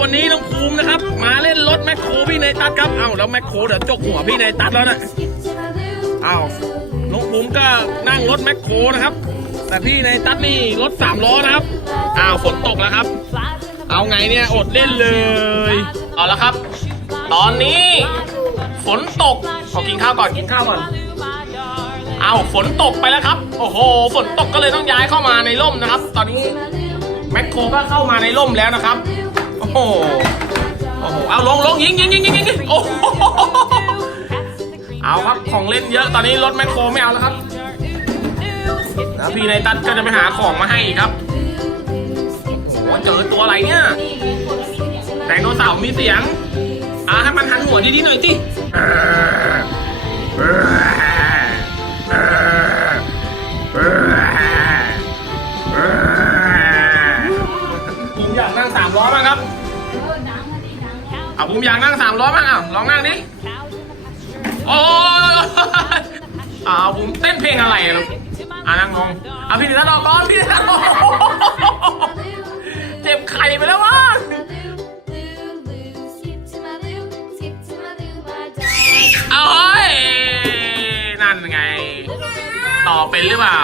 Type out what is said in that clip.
วันนี้น้องภูมินะครับ มาเล่นรถแมคโครพี่ในตัดครับ เอ้าแล้วแมคโครเดี๋ยวจกหัวพี่ในตัดแล้วนะเอ้าน้องภูมิก็นั่งรถแมคโครนะครับ แต่พี่ในตัดนี่รถสามล้อนะครับอ้าวฝนตกแล้วครับ เอาไงเนี่ยอดเล่นเลยเอาละครับ ตอนนี้ฝนตกขอกินข้าวก่อนกินข้าวก่อนเอาฝนตกไปแล้วครับ โอ้โห ฝนตกก็เลยต้องย้ายเข้ามาในร่มนะครับ ตอนนี้แมคโครก็เข้ามาในร่มแล้วนะครับ ห โอ้โห เอาลงลงยิงยิงยิงยิงยิงโอ้โหเอาครับของเล่นเยอะตอนนี้รถแมคโครไม่เอาแล้วครับแล้วพี่ในตันก็จะไปหาของมาให้อีกครับโอ้โหเจอตัวอะไรเนี่ยไดโนเสาร์มีเสียงอ่าให้มันหันหัวดีๆหน่อยสิผมอยากนั่งสามล้อบ้างครับ เอาผมอยากนั่งสามล้อบ้างอะลองนั่งดิโอ้ยอ่าผมเต้นเพลงอะไรอะลูกอ่านั่งงงอะพี่นิทัศน์ออกก่อนพี่นิทัศน์ออเจ็บไข่ไปแล้ววะเอาเฮ้ยนั่นไง ต่อเป็นหรือเปล่า